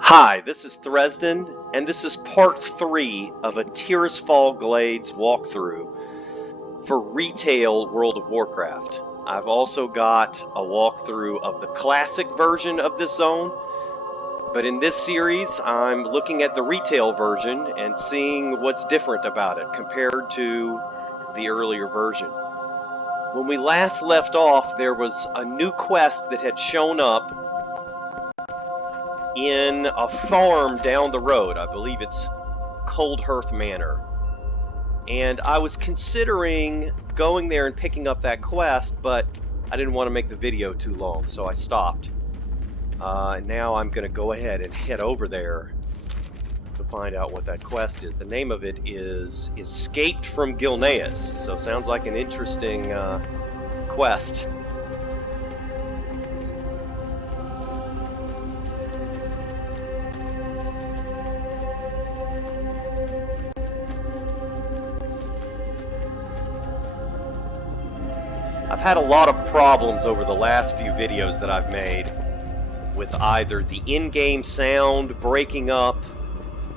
Hi, this is Thresden, and this is part 3 of a Tirisfal Glades walkthrough for retail World of Warcraft. I've also got a walkthrough of the classic version of this zone, but in this series I'm looking at the retail version and seeing what's different about it compared to the earlier version. When we last left off, there was a new quest that had shown up in a farm down the road. I believe it's Cold Hearth Manor. And I was considering going there and picking up that quest, but I didn't want to make the video too long, so I stopped. Now I'm going to go ahead and head over there to find out what that quest is. The name of it is Escaped from Gilneas, so sounds like an interesting quest. I've had a lot of problems over the last few videos that I've made with either the in-game sound breaking up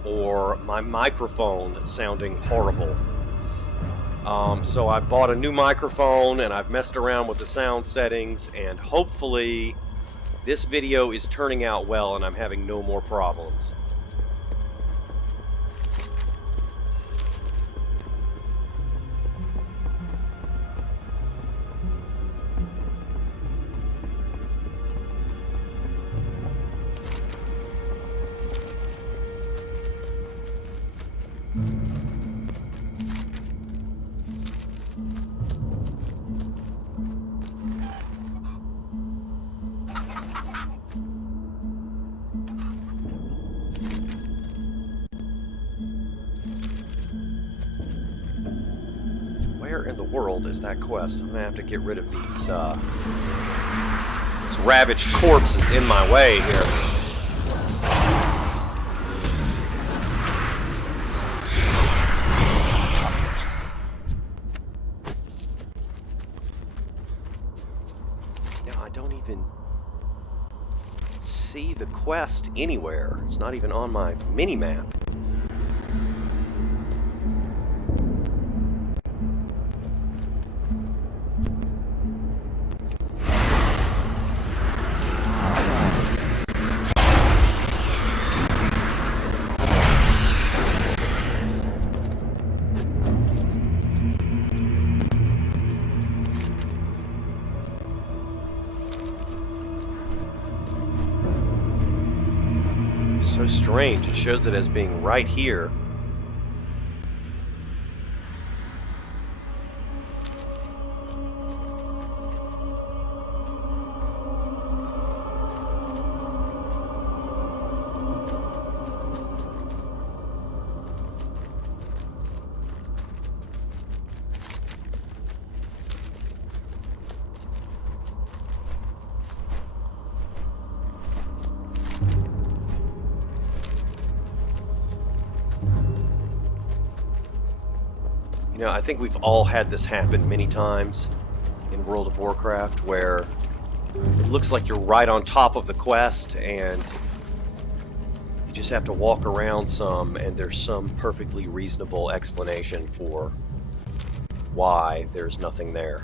or my microphone sounding horrible. So I bought a new microphone and I've messed around with the sound settings, and hopefully this video is turning out well and I'm having no more problems. Where in the world is that quest? I'm gonna have to get rid of these ravaged corpses in my way here. Now I don't even see the quest anywhere. It's not even on my mini-map. So strange, it shows it as being right here. You know, I think we've all had this happen many times in World of Warcraft, where it looks like you're right on top of the quest and you just have to walk around some, and there's some perfectly reasonable explanation for why there's nothing there.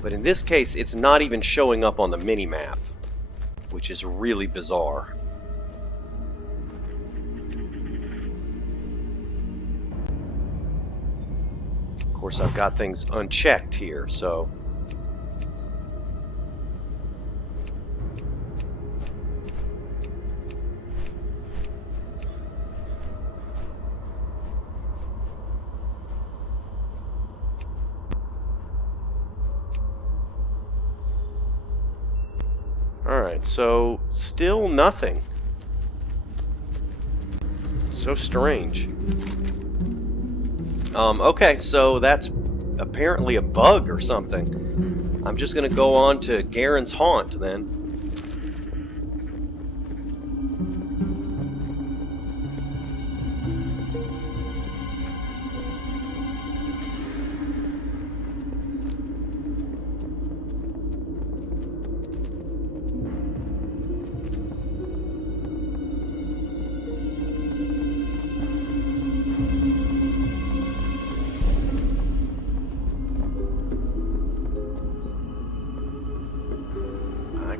But in this case, it's not even showing up on the mini-map, which is really bizarre. Of course, I've got things unchecked here, so... Alright, so still nothing. So strange. Okay, so that's apparently a bug or something. I'm just gonna go on to Garen's Haunt then.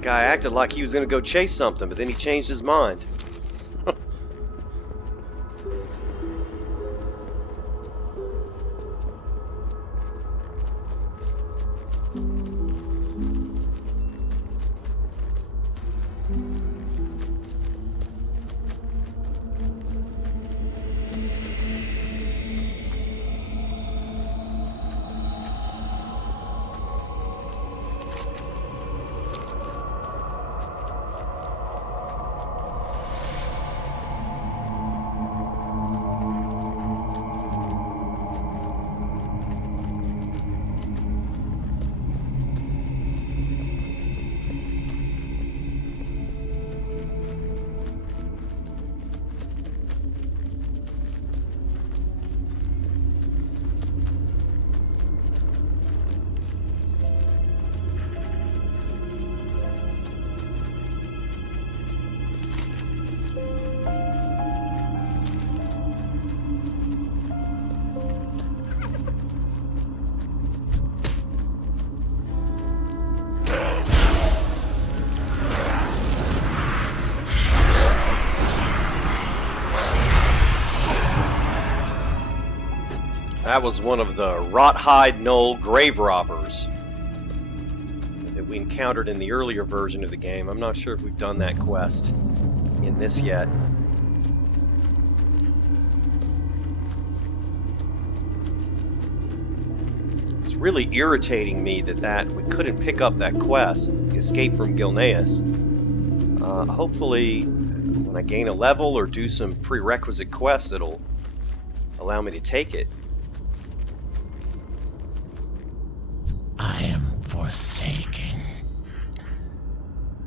Guy acted like he was going to go chase something, but then he changed his mind. That was one of the Rot Hide Gnoll grave robbers that we encountered in the earlier version of the game. I'm not sure if we've done that quest in this yet. It's really irritating me that we couldn't pick up that quest, Escape from Gilneas. Hopefully, when I gain a level or do some prerequisite quests, it'll allow me to take it. I am forsaken.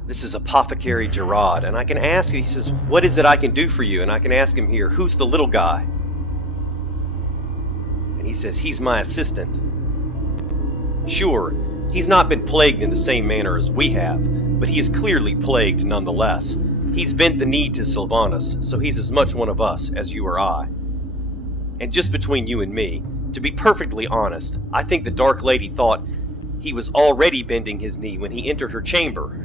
This is Apothecary Gerard, and I can ask, he says, what is it I can do for you? And I can ask him here, who's the little guy? And he says, he's my assistant. Sure, he's not been plagued in the same manner as we have, but he is clearly plagued nonetheless. He's bent the knee to Sylvanas, so he's as much one of us as you or I. And just between you and me, to be perfectly honest, I think the Dark Lady thought he was already bending his knee when he entered her chamber.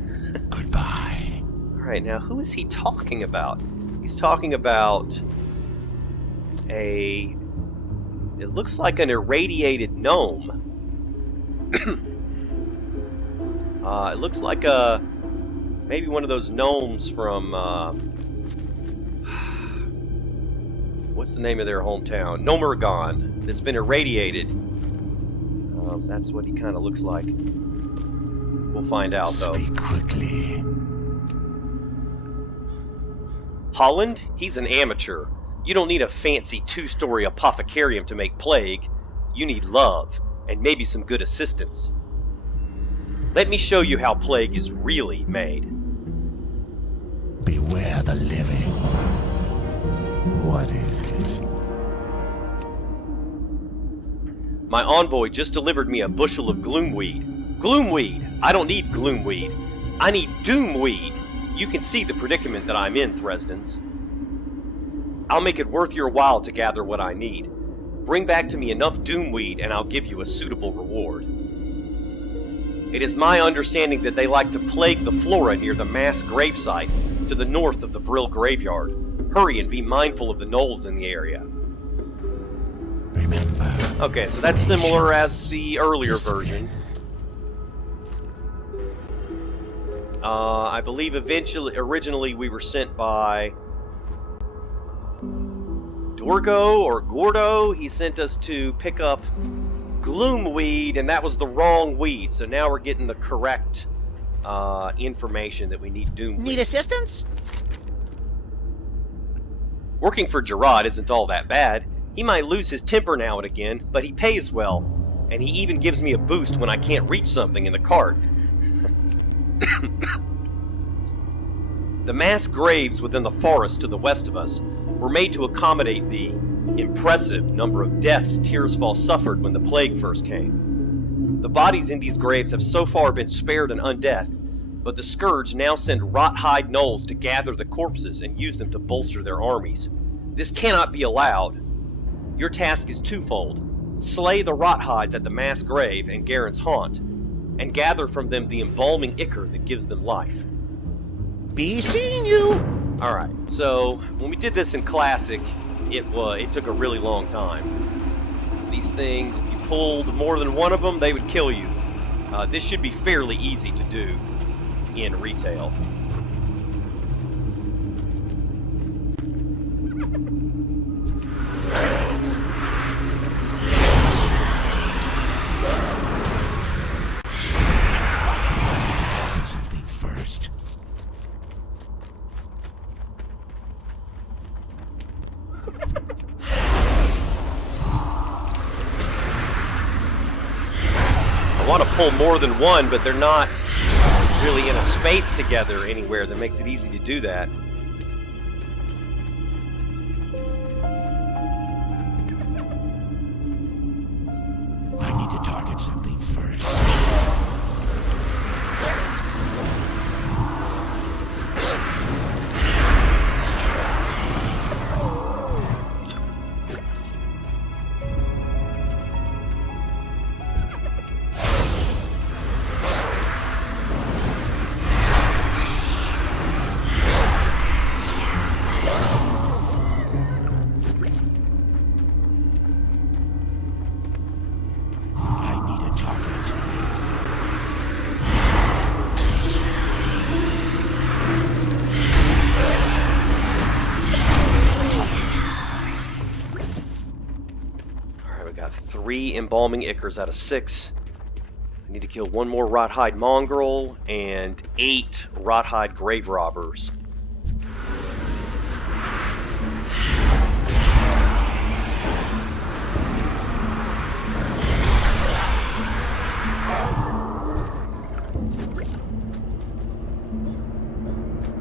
Goodbye. Alright, now who is he talking about? He's talking about it looks like an irradiated gnome. It looks like maybe one of those gnomes from, what's the name of their hometown? Gnomergon, that's been irradiated. That's what he kind of looks like. We'll find out, though. Speak quickly. Holland? He's an amateur. You don't need a fancy two-story apothecarium to make plague. You need love, and maybe some good assistance. Let me show you how plague is really made. Beware the living. What is it? My envoy just delivered me a bushel of gloomweed. Gloomweed! I don't need gloomweed. I need doomweed. You can see the predicament that I'm in, Thresdens. I'll make it worth your while to gather what I need. Bring back to me enough doomweed and I'll give you a suitable reward. It is my understanding that they like to plague the flora near the mass gravesite to the north of the Brill graveyard. Hurry and be mindful of the gnolls in the area. Remember. Okay, so that's similar as the earlier version. I believe originally we were sent by Dorgo or Gordo. He sent us to pick up gloomweed, and that was the wrong weed. So now we're getting the correct information that we need doomweed. Need assistance? Working for Gerard isn't all that bad. He might lose his temper now and again, but he pays well, and he even gives me a boost when I can't reach something in the cart. The mass graves within the forest to the west of us were made to accommodate the impressive number of deaths Tirisfal suffered when the plague first came. The bodies in these graves have so far been spared and undead, but the Scourge now send Rot Hide Gnolls to gather the corpses and use them to bolster their armies. This cannot be allowed. Your task is twofold. Slay the Rot Hides at the mass grave and Garen's haunt, and gather from them the embalming ichor that gives them life. Be seeing you! Alright, so when we did this in Classic, it took a really long time. These things, if you pulled more than one of them, they would kill you. This should be fairly easy to do in retail. Something first. I want to pull more than one, but they're not really in a space together anywhere that makes it easy to do that. I need to target something first. Three embalming ichors out of 6. I need to kill one more Rot Hide Mongrel and 8 Rot Hide Grave Robbers.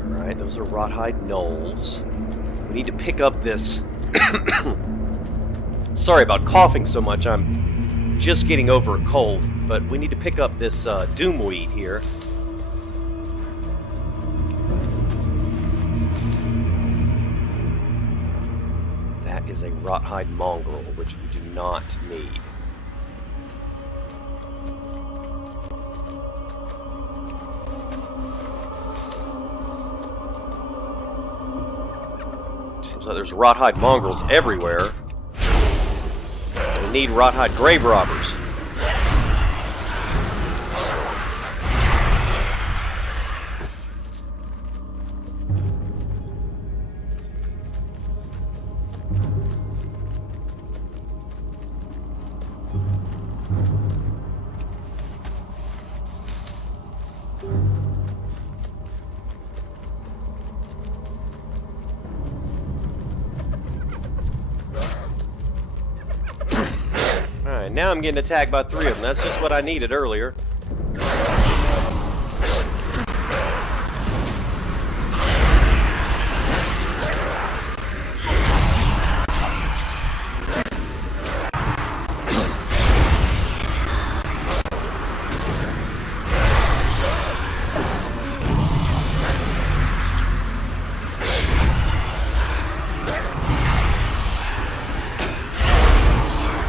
Alright, those are Rot Hide Gnolls. We need to pick up this... Sorry about coughing so much, I'm just getting over a cold, but we need to pick up this doomweed here. That is a Rot Hide Mongrel, which we do not need. Seems like there's Rot Hide Mongrels everywhere. We need Rot Hide Grave Robbers. Alright, now I'm getting attacked by 3 of them. That's just what I needed earlier.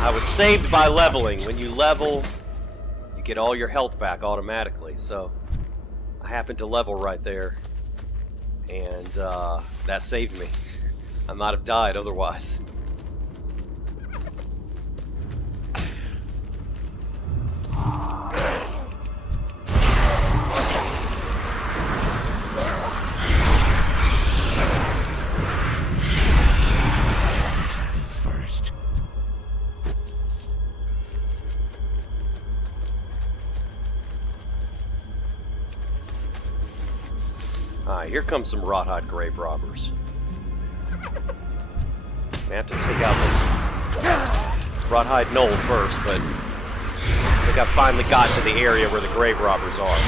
I was saved by leveling. When you level, you get all your health back automatically. So I happened to level right there, and that saved me. I might have died otherwise. Alright, here comes some Rot Hide Grave Robbers. I have to take out this Rot Hide Gnoll first, but I think I finally got to the area where the Grave Robbers are.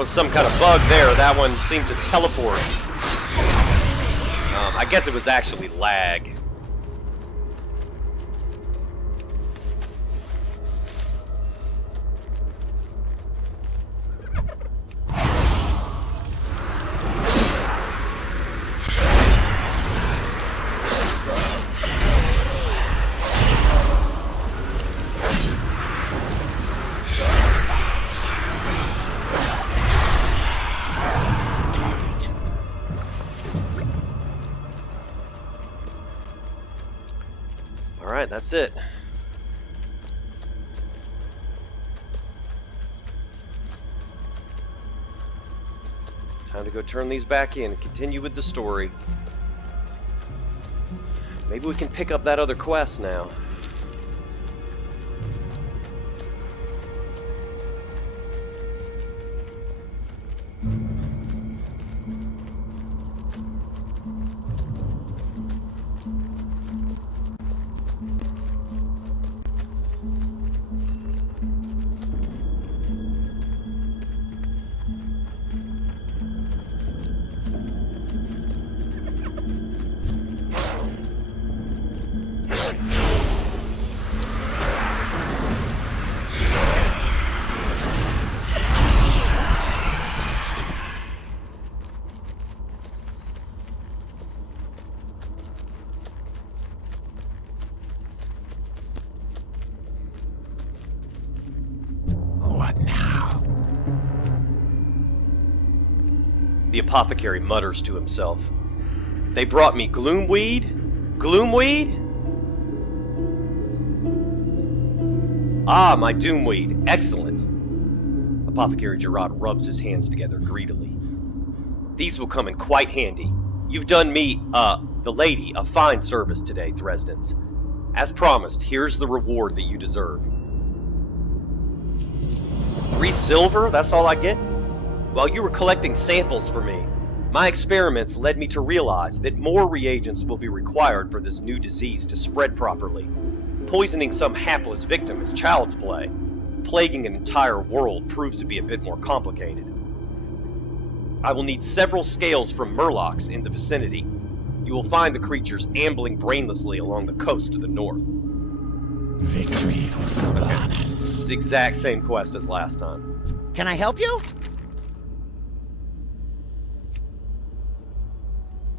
was some kind of bug there. That one seemed to teleport. I guess it was actually lag. Alright, that's it. Time to go turn these back in and continue with the story. Maybe we can pick up that other quest now. What now? The apothecary mutters to himself. They brought me gloomweed? Gloomweed? Ah, my doomweed. Excellent. Apothecary Gerard rubs his hands together greedily. These will come in quite handy. You've done me, the lady, a fine service today, Thresdens. As promised, here's the reward that you deserve. 3 silver? That's all I get? While you were collecting samples for me, my experiments led me to realize that more reagents will be required for this new disease to spread properly. Poisoning some hapless victim is child's play. Plaguing an entire world proves to be a bit more complicated. I will need several scales from Murlocs in the vicinity. You will find the creatures ambling brainlessly along the coast to the north. Victory for Sylvanas. It's the exact same quest as last time. Can I help you?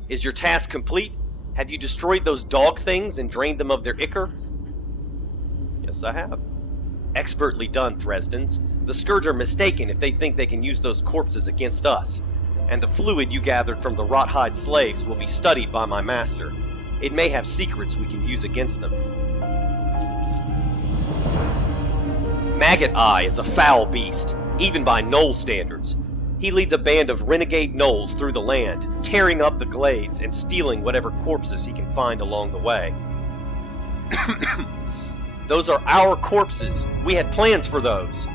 Is your task complete? Have you destroyed those dog things and drained them of their ichor? Yes, I have. Expertly done, Thresdens. The Scourge are mistaken if they think they can use those corpses against us. And the fluid you gathered from the Rot Hide slaves will be studied by my master. It may have secrets we can use against them. Maggot Eye is a foul beast, even by Gnoll standards. He leads a band of renegade Gnolls through the land, tearing up the glades and stealing whatever corpses he can find along the way. Those are our corpses. We had plans for those.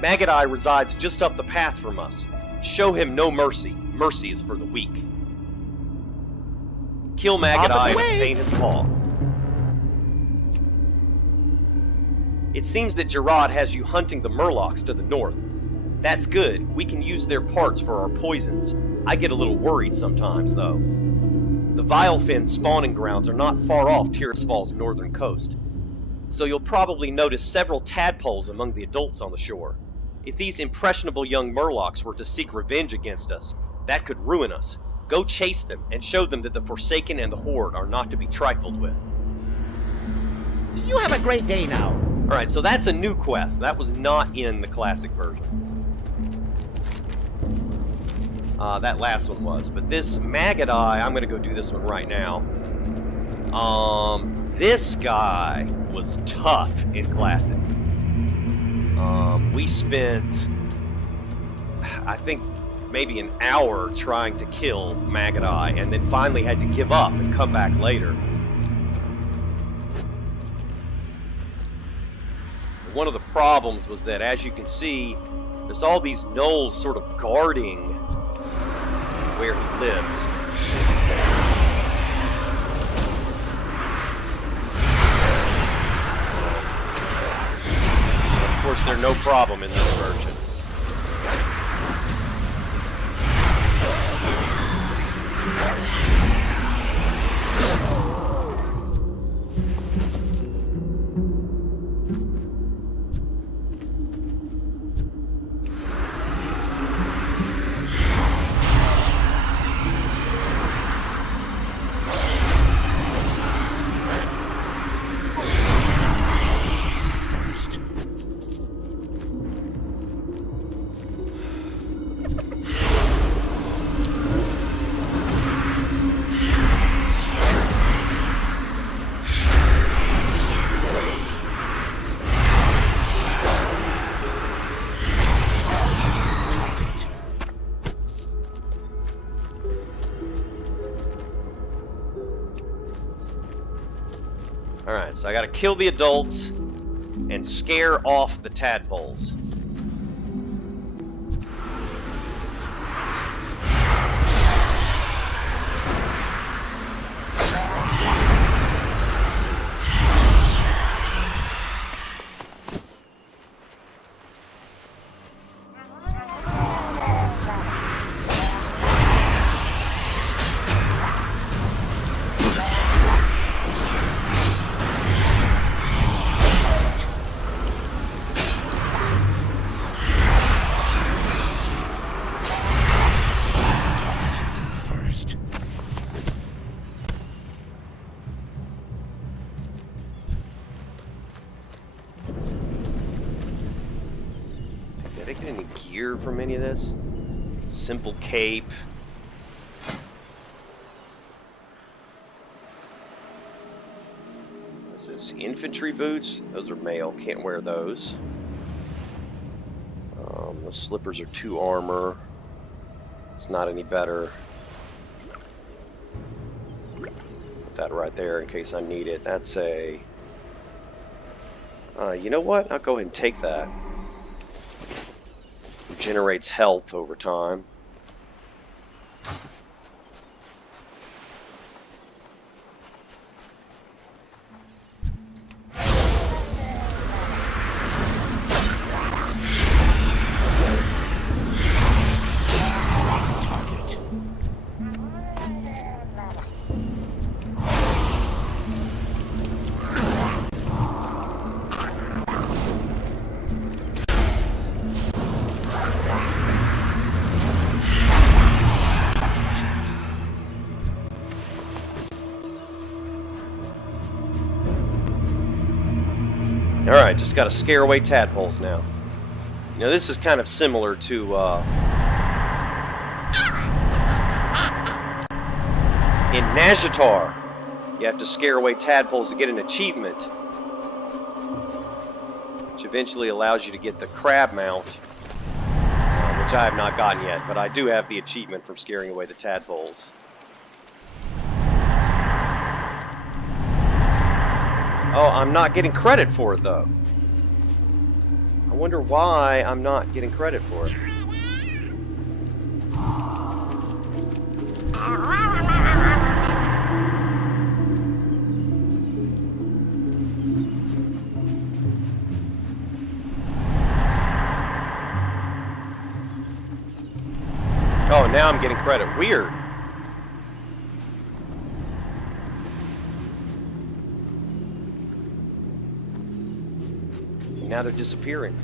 Maggot Eye resides just up the path from us. Show him no mercy. Mercy is for the weak. Kill Maggot Eye and obtain his paw. It seems that Gerard has you hunting the Murlocs to the north. That's good. We can use their parts for our poisons. I get a little worried sometimes, though. The Vilefin spawning grounds are not far off Tirisfal's northern coast, so you'll probably notice several tadpoles among the adults on the shore. If these impressionable young Murlocs were to seek revenge against us, that could ruin us. Go chase them and show them that the Forsaken and the Horde are not to be trifled with. You have a great day now. Alright, so that's a new quest. That was not in the classic version. That last one was. But this Maggot Eye, I'm going to go do this one right now. This guy was tough in classic. We spent, I think, maybe an hour trying to kill Maggot Eye, and then finally had to give up and come back later. One of the problems was that, as you can see, there's all these gnolls sort of guarding where he lives. Of course, they're no problem in this version. Alright, so I gotta kill the adults and scare off the tadpoles. Did I get any gear from any of this? Simple cape. What's this? Infantry boots? Those are male. Can't wear those. The slippers are 2 armor. It's not any better. Put that right there in case I need it. That's a... you know what? I'll go ahead and take that. Generates health over time. Alright, just gotta scare away tadpoles now. You know, this is kind of similar to, in Najatar, you have to scare away tadpoles to get an achievement, which eventually allows you to get the crab mount, which I have not gotten yet, but I do have the achievement from scaring away the tadpoles. Oh, I'm not getting credit for it, though. I wonder why I'm not getting credit for it. Oh, now I'm getting credit. Weird. Now they're disappearing.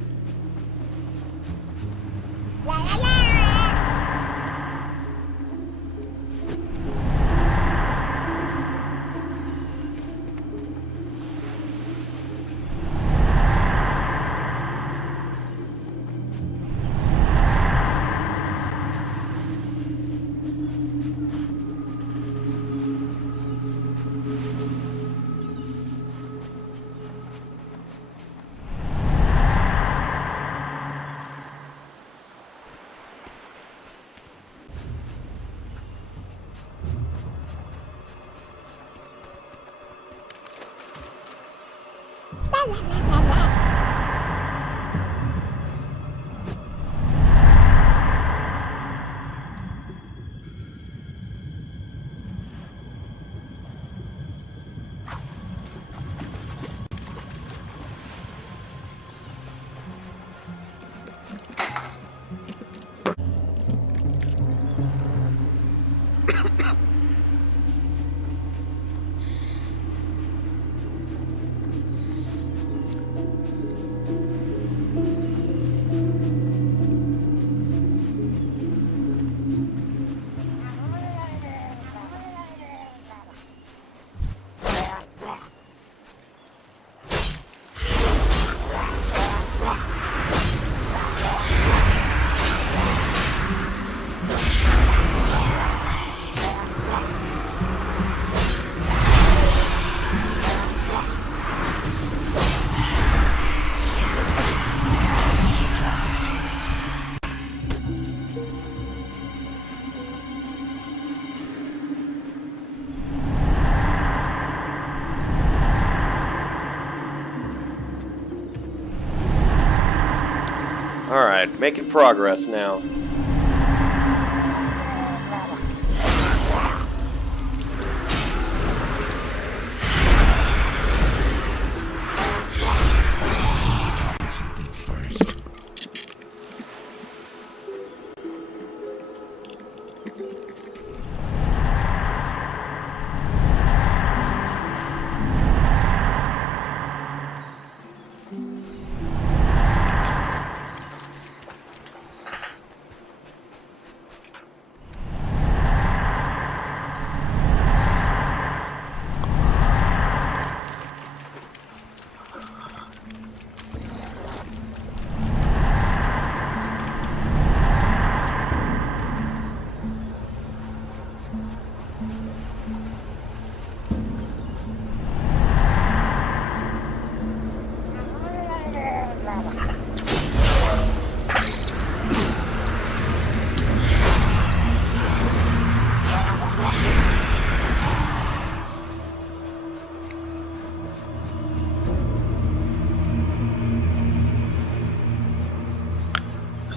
Alright, making progress now.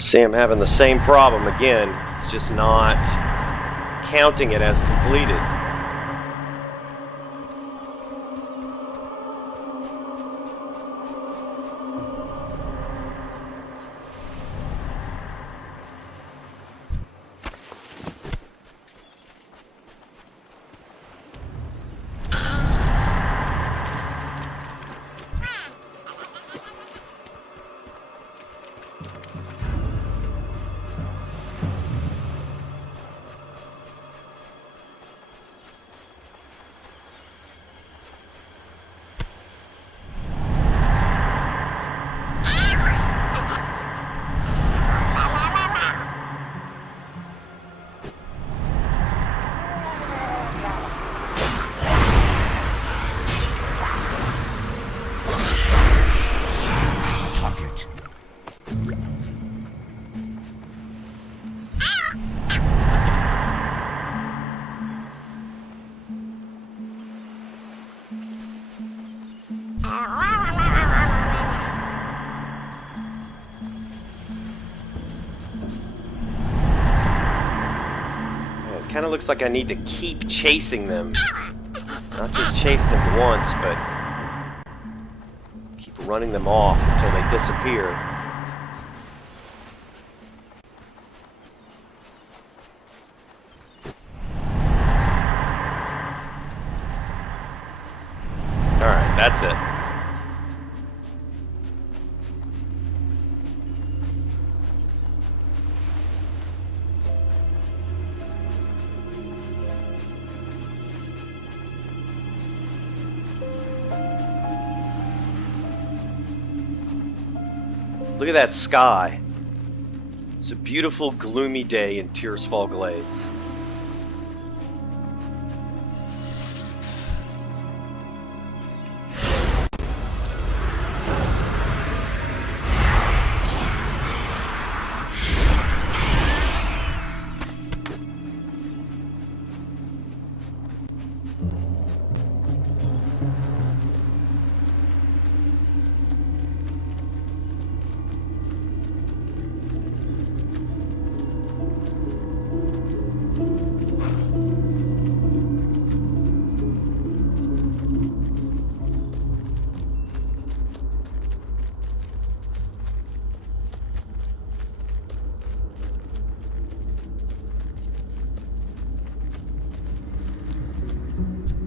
See, I'm having the same problem again. It's just not counting it as completed. Kind of looks like I need to keep chasing them. Not just chase them once, but keep running them off until they disappear. Alright, that's it. Look at that sky. It's a beautiful, gloomy day in Tirisfal Glades.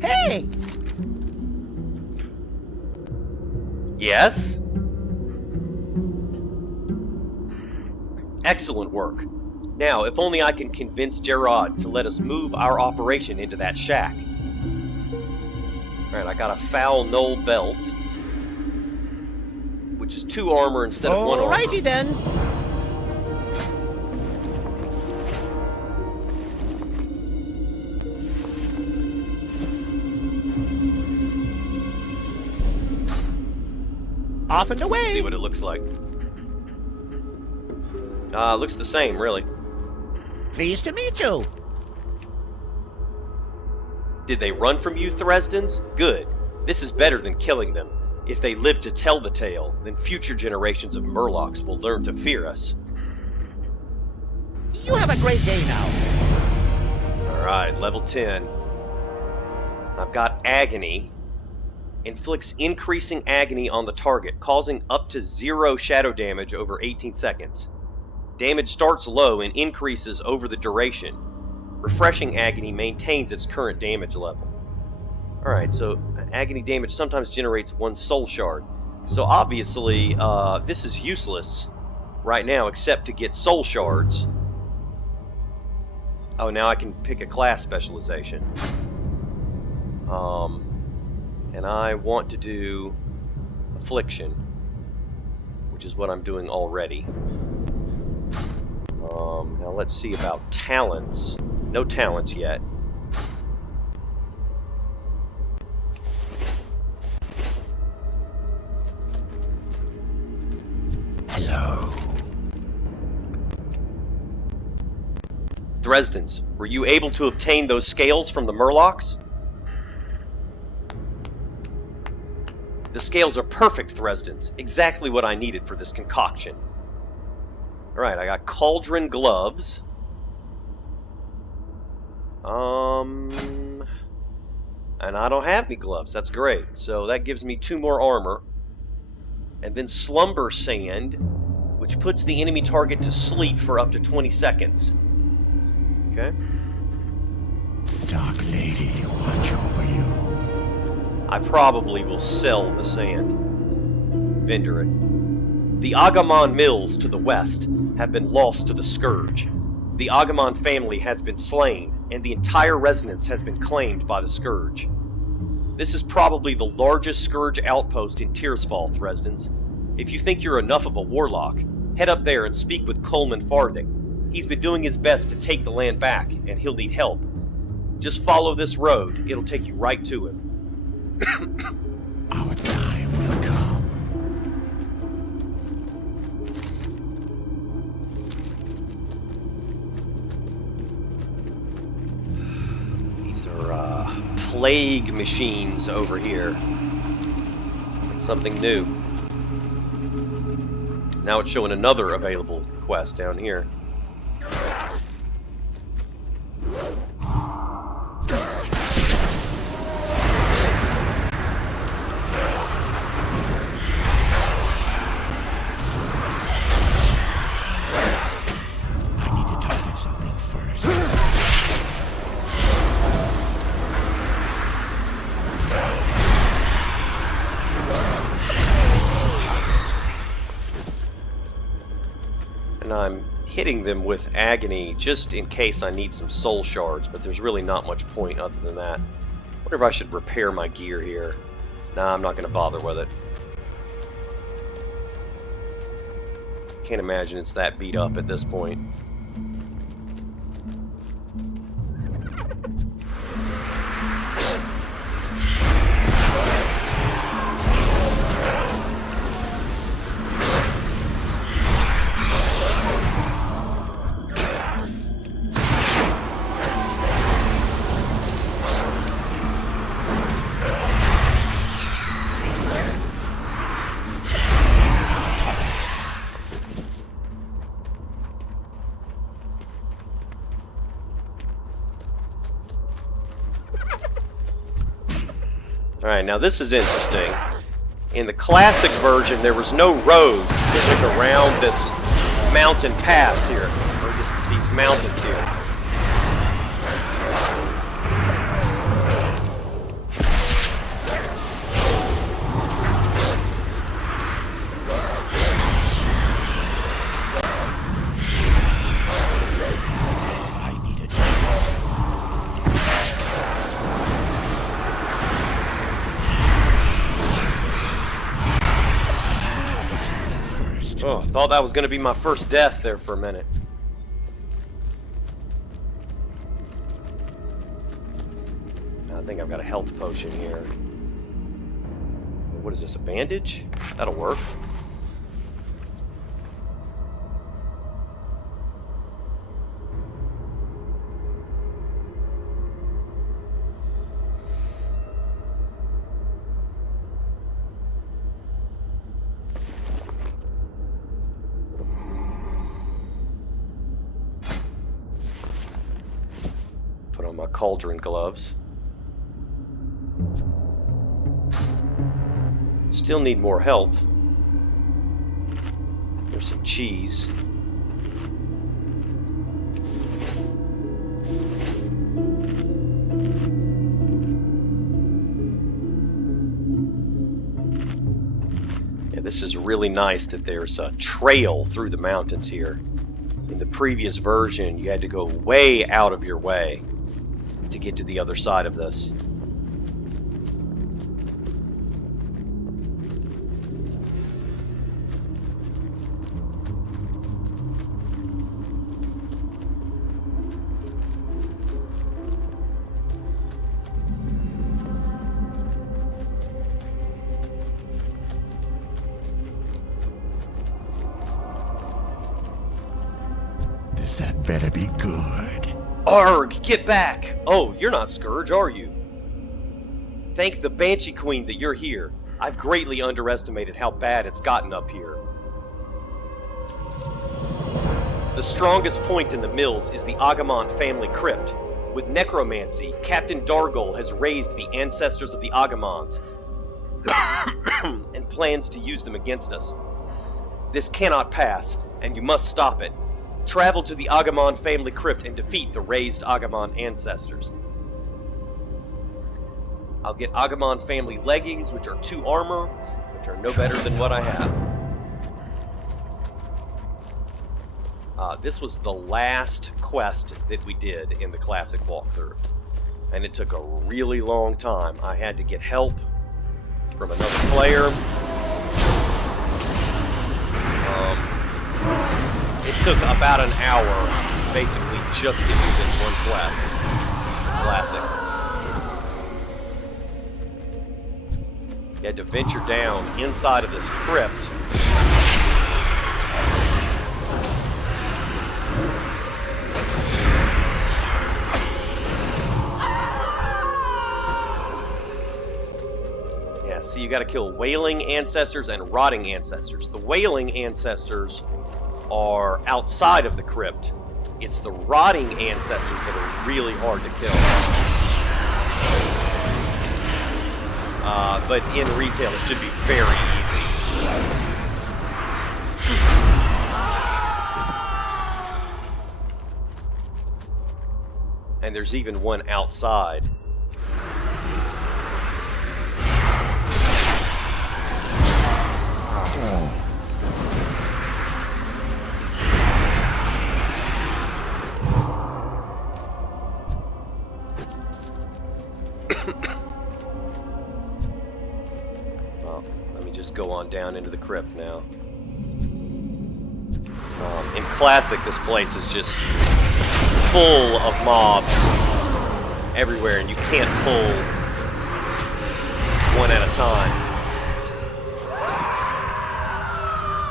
Hey! Yes? Excellent work. Now, if only I can convince Gerard to let us move our operation into that shack. Alright, I got a foul Gnoll belt, which is 2 armor instead of 1 armor. Alrighty then. Off and away. See what it looks like. Looks the same, really. Pleased to meet you. Did they run from you, Thresdens? Good. This is better than killing them. If they live to tell the tale, then future generations of Murlocs will learn to fear us. You have a great day now. Alright, level 10. I've got Agony. Inflicts increasing agony on the target, causing up to 0 shadow damage over 18 seconds. Damage starts low and increases over the duration. Refreshing Agony maintains its current damage level. Alright, so Agony damage sometimes generates 1 soul shard. So obviously, this is useless right now, except to get soul shards. Oh, now I can pick a class specialization. And I want to do Affliction, which is what I'm doing already. Now let's see about talents. No talents yet. Hello. Dresden's, were you able to obtain those scales from the Murlocs? The scales are perfect, Dresden's. Exactly what I needed for this concoction. Alright, I got Cauldron Gloves. And I don't have any gloves. That's great. So that gives me 2 more armor. And then Slumber Sand, which puts the enemy target to sleep for up to 20 seconds. Okay. Dark Lady, watch over you. I probably will sell the sand. Vendor it. The Agamand mills to the west have been lost to the Scourge. The Agamand family has been slain, and the entire resonance has been claimed by the Scourge. This is probably the largest Scourge outpost in Tirisfal, Dresden's. If you think you're enough of a warlock, head up there and speak with Coleman Farthing. He's been doing his best to take the land back, and he'll need help. Just follow this road, it'll take you right to him. Our time will come. These are plague machines over here. That's something new. Now it's showing another available quest down here. I'm hitting them with agony just in case I need some soul shards, but there's really not much point other than that. I wonder if I should repair my gear here. Nah, I'm not going to bother with it. Can't imagine it's that beat up at this point. Alright, now this is interesting. In the classic version, there was no road that went around this mountain pass here, or just these mountains here. Oh, thought that was going to be my first death there for a minute. I think I've got a health potion here. What is this, a bandage? That'll work. my cauldron gloves. Still need more health. There's some cheese. Yeah, this is really nice that there's a trail through the mountains here. In the previous version, you had to go way out of your way to get to the other side of this. This had better be good. Arg, get back! Oh, you're not Scourge, are you? Thank the Banshee Queen that you're here. I've greatly underestimated how bad it's gotten up here. The strongest point in the mills is the Agamand Family crypt. With necromancy, Captain Dargol has raised the ancestors of the Agamonds and plans to use them against us. This cannot pass, and you must stop it. Travel to the Agamand Family crypt and defeat the raised Agamand ancestors. I'll get Agamand Family leggings, which are 2 armor, which are no better than what I have. This was the last quest that we did in the classic walkthrough, and it took a really long time. I had to get help from another player. It took about an hour, basically, just to do this one quest. Classic. You had to venture down inside of this crypt. Yeah, so you gotta kill wailing ancestors and rotting ancestors. The wailing ancestors are outside of the crypt. It's the rotting ancestors that are really hard to kill. But in retail, it should be very easy. And there's even one outside. Go on down into the crypt now. In Classic, this place is just full of mobs everywhere, and you can't pull one at a time.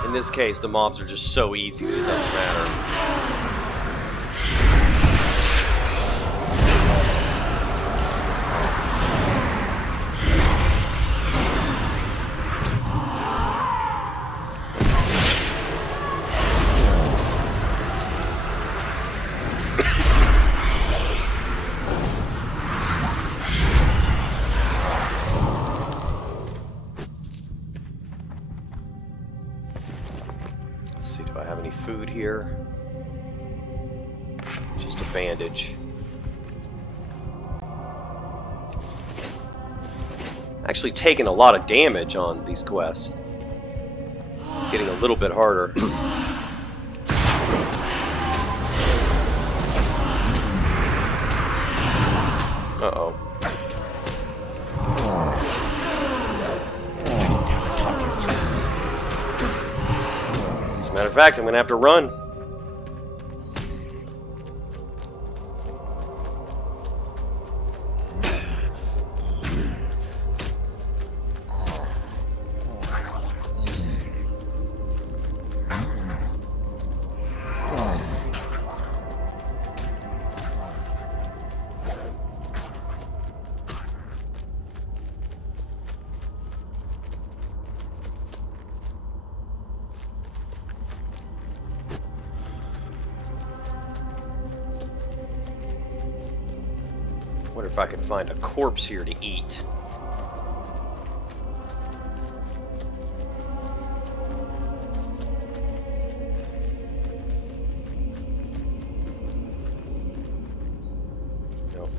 In this case, the mobs are just so easy that it doesn't matter. Food here. Just a bandage. Actually taking a lot of damage on these quests. It's getting a little bit harder. Uh-oh. Matter of fact, I'm gonna have to run. Wonder if I could find a corpse here to eat. Nope.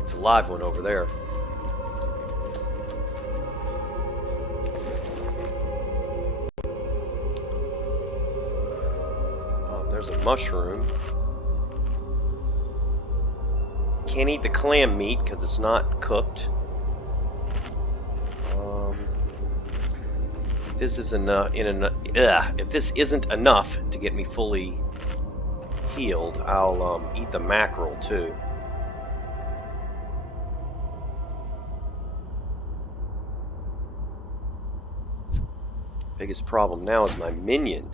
It's a live one over there. Oh, there's a mushroom. Can't eat the clam meat because it's not cooked. If this is if this isn't enough to get me fully healed, I'll eat the mackerel too. Biggest problem now is my minion.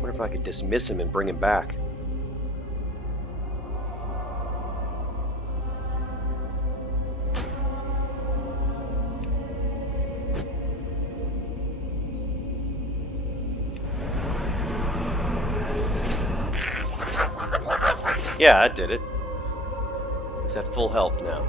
What if I could dismiss him and bring him back? Yeah, that did it. He's at full health now.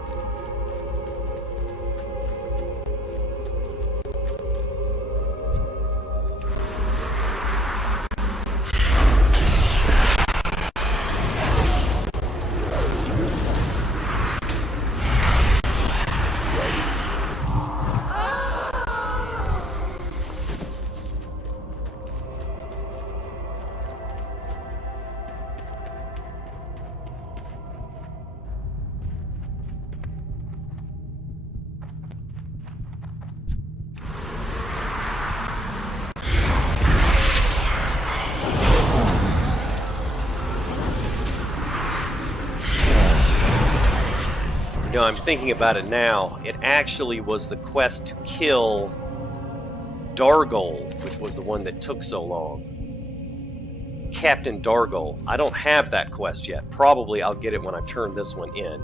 You know, I'm thinking about it now. It actually was the quest to kill Dargol, which was the one that took so long. Captain Dargol. I don't have that quest yet. Probably I'll get it when I turn this one in.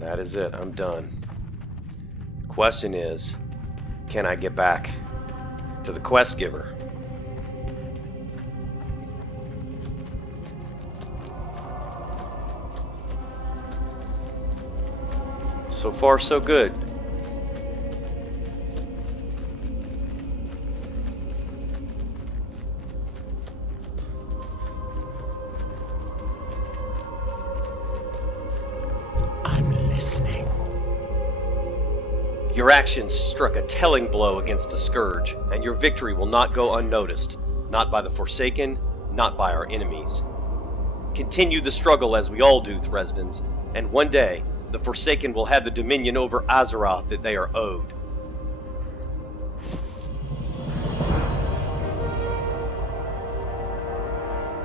That is it. I'm done. The question is, can I get back to the quest giver? So far, so good. Your actions struck a telling blow against the Scourge, and your victory will not go unnoticed, not by the Forsaken, not by our enemies. Continue the struggle as we all do, Thresdens, and one day, the Forsaken will have the dominion over Azeroth that they are owed.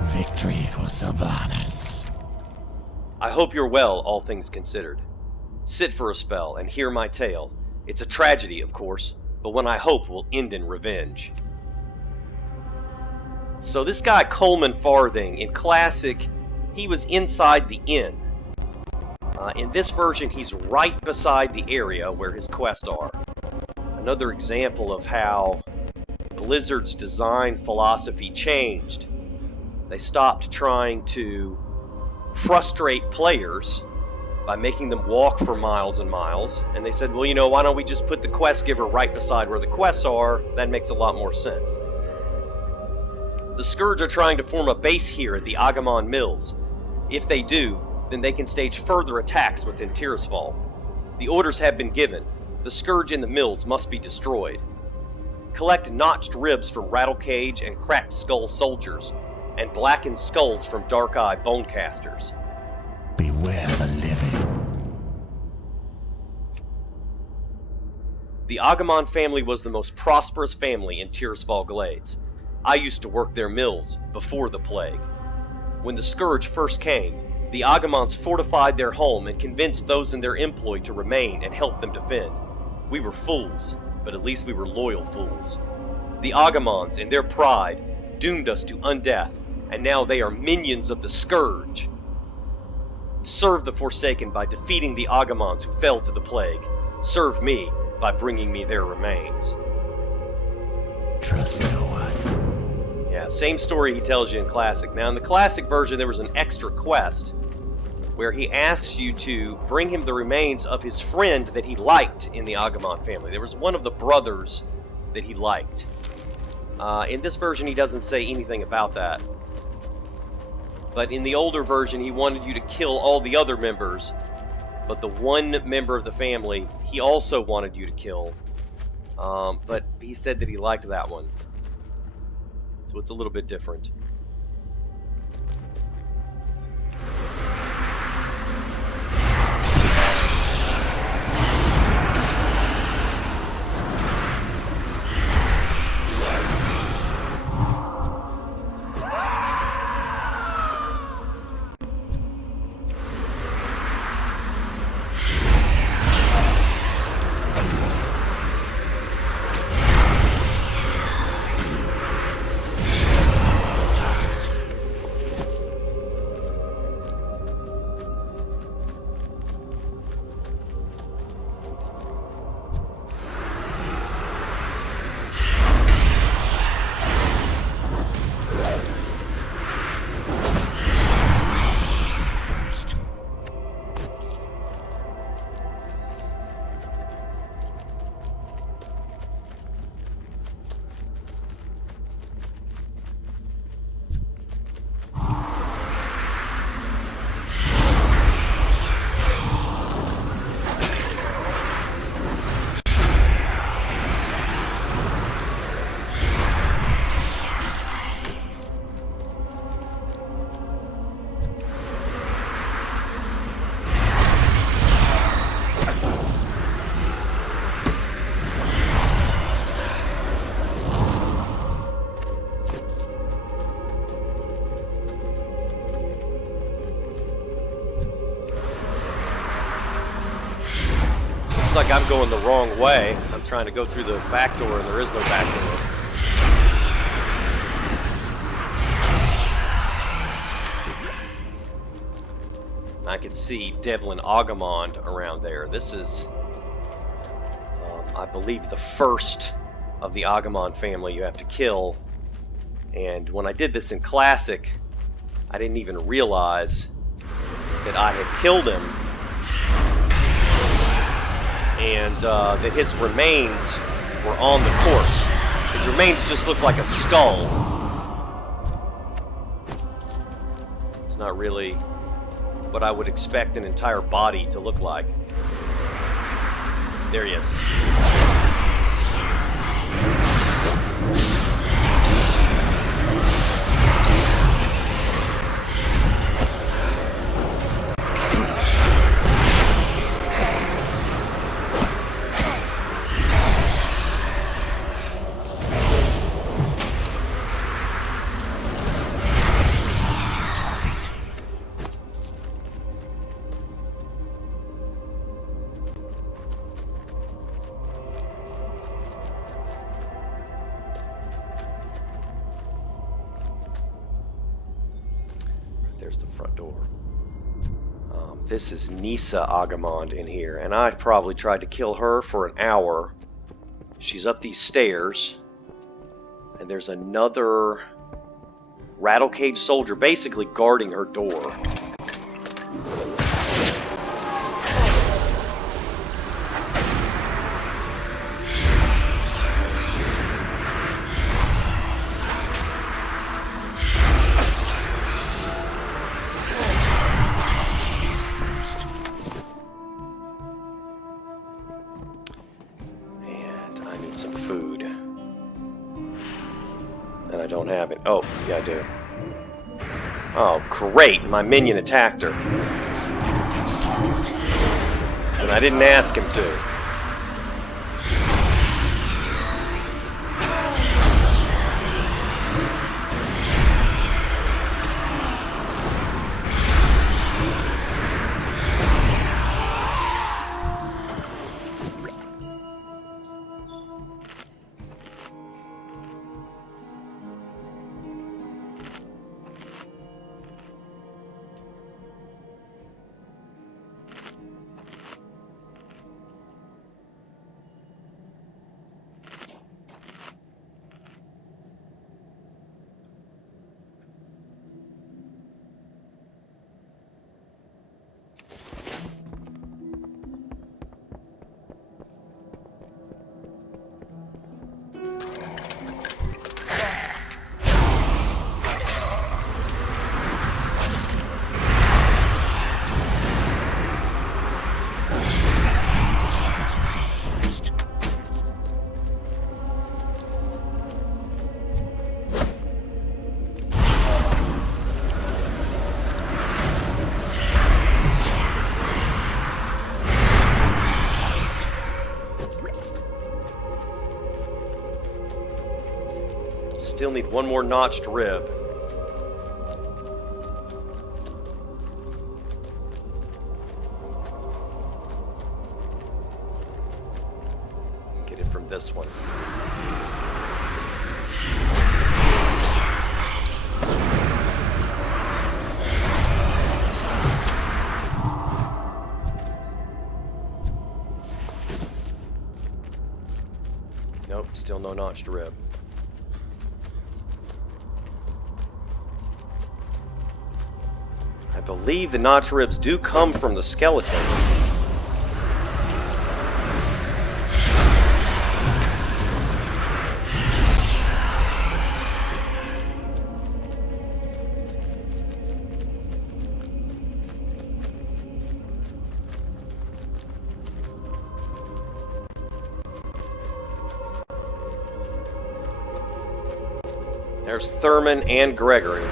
Victory for Sylvanas. I hope you're well, all things considered. Sit for a spell and hear my tale. It's a tragedy, of course, but one I hope will end in revenge. So this guy, Coleman Farthing, in Classic, he was inside the inn. In this version, he's right beside the area where his quests are. Another example of how Blizzard's design philosophy changed. They stopped trying to frustrate players by making them walk for miles and miles, and they said, well, you know, why don't we just put the quest giver right beside where the quests are? That makes a lot more sense. The Scourge are trying to form a base here at the Agamand Mills. If they do, then they can stage further attacks within Tirisfal. The orders have been given. The Scourge in the mills must be destroyed. Collect notched ribs from Rattlecage and Cracked Skull soldiers, and blackened skulls from Dark Eye bonecasters. Beware the living. The Agamand family was the most prosperous family in Tirisfal Glades. I used to work their mills before the plague. When the scourge first came, the Agamands fortified their home and convinced those in their employ to remain and help them defend. We were fools, but at least we were loyal fools. The Agamands, in their pride, doomed us to undeath, and now they are minions of the scourge. Serve the Forsaken by defeating the Agamands who fell to the plague. Serve me by bringing me their remains. Trust no one. Yeah, same story he tells you in Classic. Now, in the Classic version, there was an extra quest where he asks you to bring him the remains of his friend that he liked in the Agamand family. There was one of the brothers that he liked. In this version, he doesn't say anything about that. But in the older version, he wanted you to kill all the other members, but the one member of the family, he also wanted you to kill. But he said that he liked that one. So it's a little bit different. Like I'm going the wrong way. I'm trying to go through the back door and there is no back door. I can see Devlin Agamand around there. This is, I believe, the first of the Agamand family you have to kill. And when I did this in Classic, I didn't even realize that I had killed him. And that his remains were on the corpse. His remains just look like a skull. It's not really what I would expect an entire body to look like. There he is. There's the front door. This is Nisa Agamand in here, and I probably tried to kill her for an hour. She's up these stairs, and there's another Rattlecage soldier basically guarding her door. Some food. And I don't have it. Oh, yeah, I do. Oh, great! My minion attacked her. And I didn't ask him to. still need one more notched rib. Get it from this one. Nope, still no notched rib. I believe the notched ribs do come from the skeletons. There's Thurman and Gregory.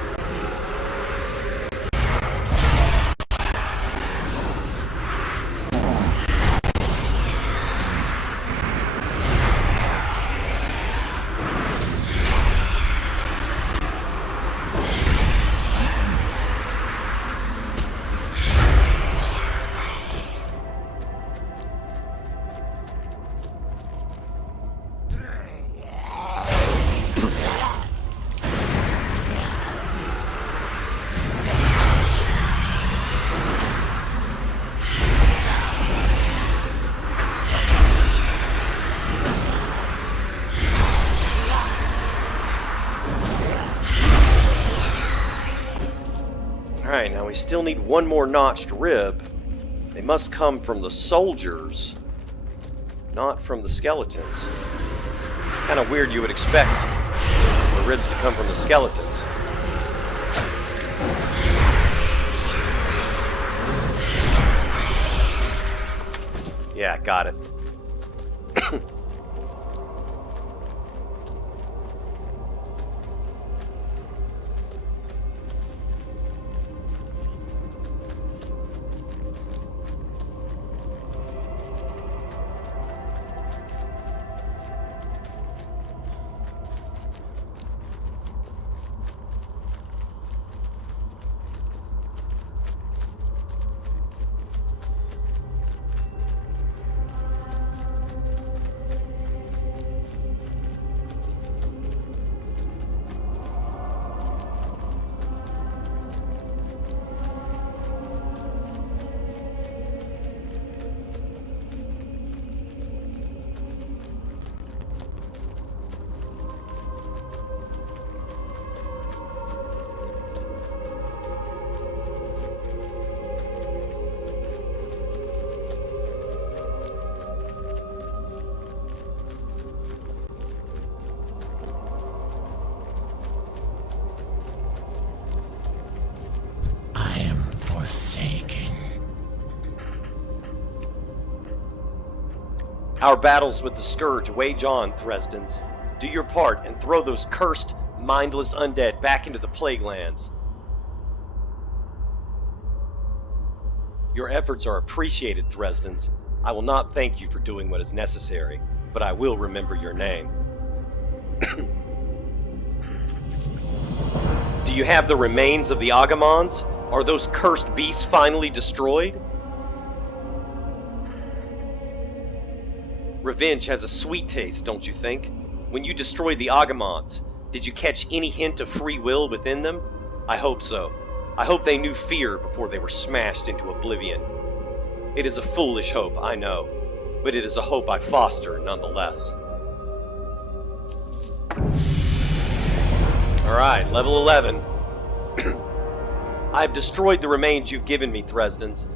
Alright, now we still need one more notched rib. They must come from the soldiers, not from the skeletons. It's kind of weird you would expect the ribs to come from the skeletons. Yeah, got it. Our battles with the Scourge wage on, Thresdens. Do your part and throw those cursed, mindless undead back into the Plague Lands. Your efforts are appreciated, Thresdens. I will not thank you for doing what is necessary, but I will remember your name. Do you have the remains of the Agamonds? Are those cursed beasts finally destroyed? Revenge has a sweet taste, don't you think? When you destroyed the Agamonds, did you catch any hint of free will within them? I hope so. I hope they knew fear before they were smashed into oblivion. It is a foolish hope, I know, but it is a hope I foster nonetheless. Alright, level 11. I have destroyed the remains you've given me, Thresdens.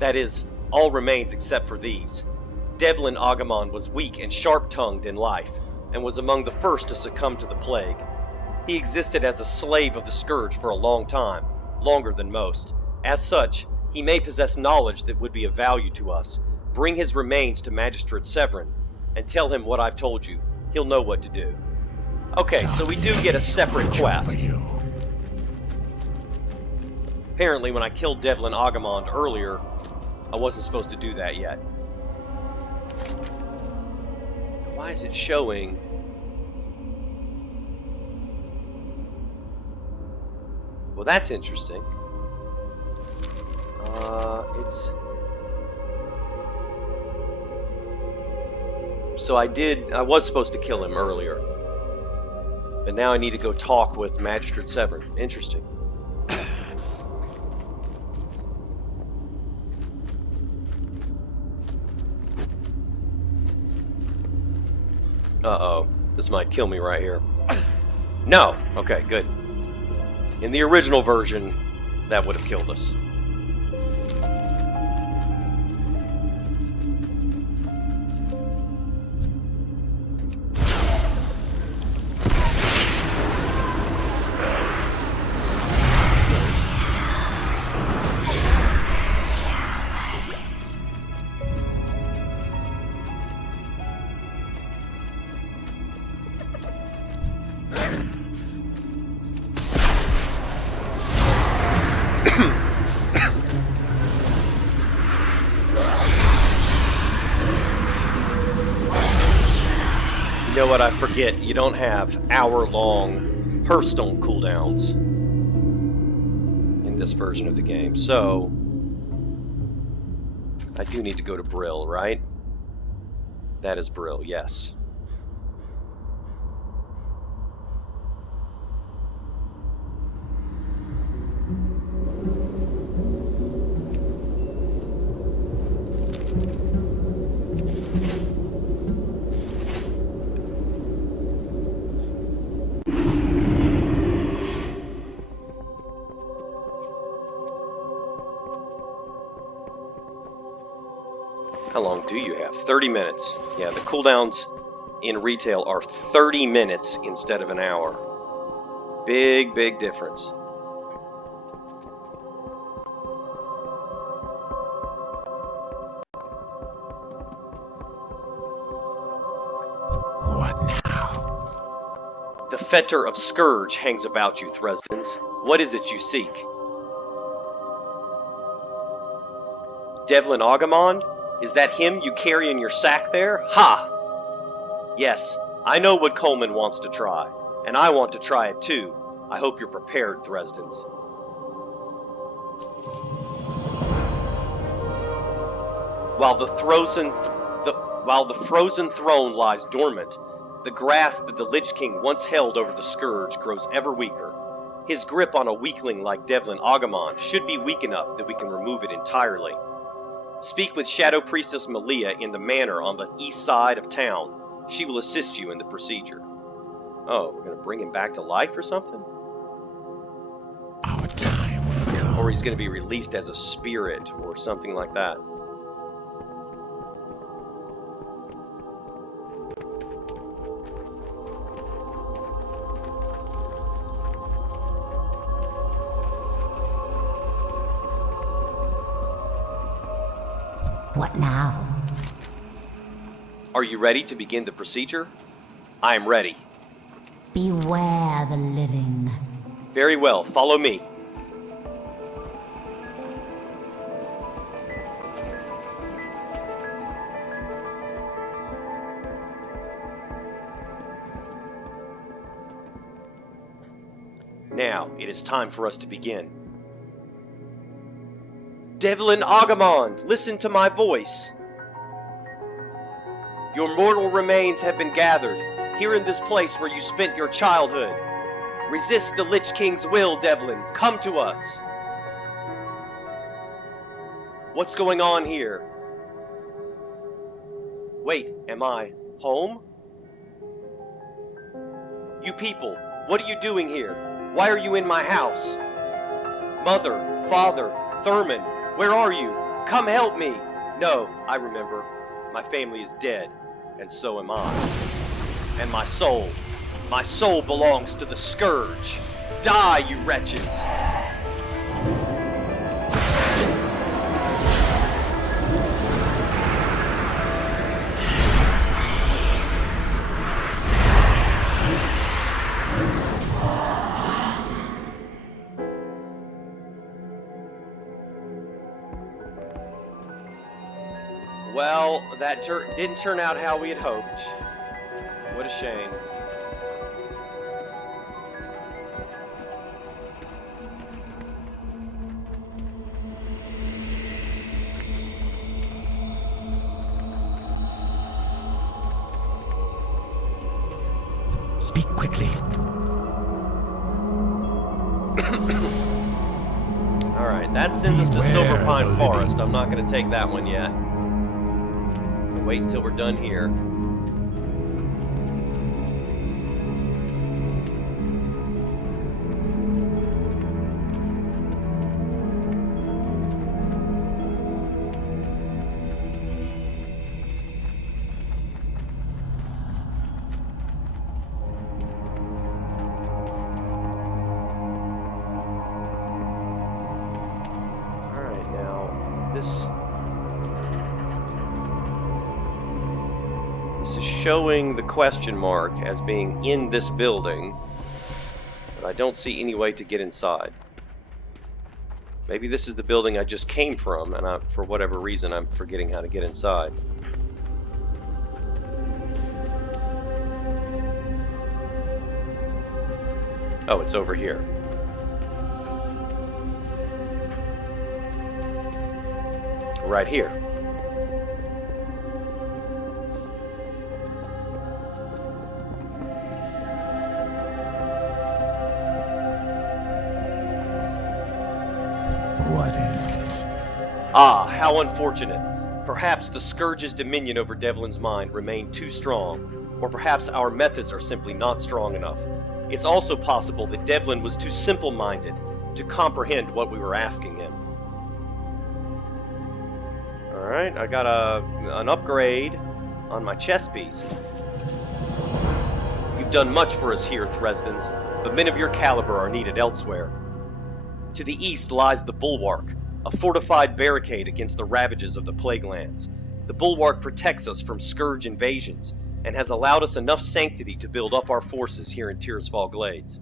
That is, all remains except for these. Devlin Agamand was weak and sharp-tongued in life, and was among the first to succumb to the plague. He existed as a slave of the Scourge for a long time, longer than most. As such, he may possess knowledge that would be of value to us. Bring his remains to Magistrate Severin, and tell him what I've told you. He'll know what to do. Okay, so we do get a separate quest. Apparently, when I killed Devlin Agamand earlier, I wasn't supposed to do that yet. Why is it showing? Well, that's interesting. It's... So I was supposed to kill him earlier. But now I need to go talk with Magistrate Severn. Interesting. Uh-oh. This might kill me right here. No! Okay, good. In the original version, that would have killed us. You know what, I forget, you don't have hour-long Hearthstone cooldowns in this version of the game, so I do need to go to Brill, right? That is Brill, yes. How long do you have? 30 minutes. Yeah, the cooldowns in retail are 30 minutes instead of an hour. Big, big difference. What now? The fetter of Scourge hangs about you, Thresdens. What is it you seek? Devlin Agamand? Is that him you carry in your sack there? Ha! Yes, I know what Coleman wants to try, and I want to try it too. I hope you're prepared, Thresdens. While the frozen throne lies dormant, the grasp that the Lich King once held over the Scourge grows ever weaker. His grip on a weakling like Devlin Agamand should be weak enough that we can remove it entirely. Speak with Shadow Priestess Malia in the manor on the east side of town. She will assist you in the procedure. Oh, we're going to bring him back to life or something? Our time will come. Or he's going to be released as a spirit or something like that. What now? Are you ready to begin the procedure? I am ready. Beware the living. Very well, follow me. Now, it is time for us to begin. Devlin Agamand, listen to my voice. Your mortal remains have been gathered, here in this place where you spent your childhood. Resist the Lich King's will, Devlin. Come to us. What's going on here? Wait, am I home? You people, what are you doing here? Why are you in my house? Mother, father, Thurman, where are you? Come help me! No, I remember. My family is dead, and so am I. And my soul belongs to the Scourge. Die, you wretches! Well, that didn't turn out how we had hoped. What a shame. Speak quickly. Alright, that sends us to Beware Silver the Pine living. Forest. I'm not going to take that one yet. Wait until we're done here. Alright, now, this is showing the question mark as being in this building, but I don't see any way to get inside. Maybe this is the building I just came from, and for whatever reason I'm forgetting how to get inside. Oh, it's over here. Right here. What is it? Ah, how unfortunate. Perhaps the Scourge's dominion over Devlin's mind remained too strong, or perhaps our methods are simply not strong enough. It's also possible that Devlin was too simple-minded to comprehend what we were asking him. Alright, I got an upgrade on my chess piece. You've done much for us here, Thresdens, but men of your caliber are needed elsewhere. To the east lies the Bulwark, a fortified barricade against the ravages of the Plague Lands. The Bulwark protects us from Scourge invasions, and has allowed us enough sanctity to build up our forces here in Tirisfal Glades.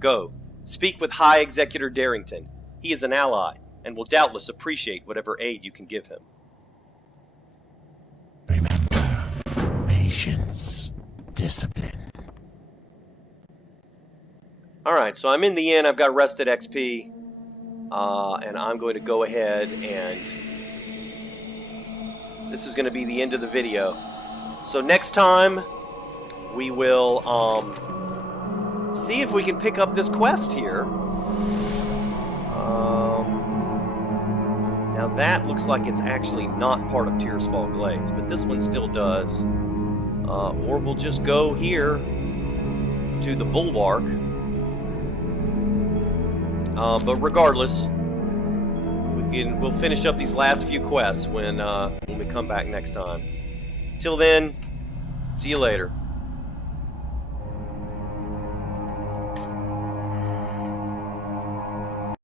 Go, speak with High Executor Darrington. He is an ally, and will doubtless appreciate whatever aid you can give him. Remember, patience, discipline. Alright, so I'm in the inn, I've got rested XP, and I'm going to go ahead and... this is going to be the end of the video. So next time, we will see if we can pick up this quest here. Now that looks like it's actually not part of Tirisfal Glades, but this one still does. Or we'll just go here to the Bulwark. But regardless, we'll finish up these last few quests when we come back next time. Till then, see you later.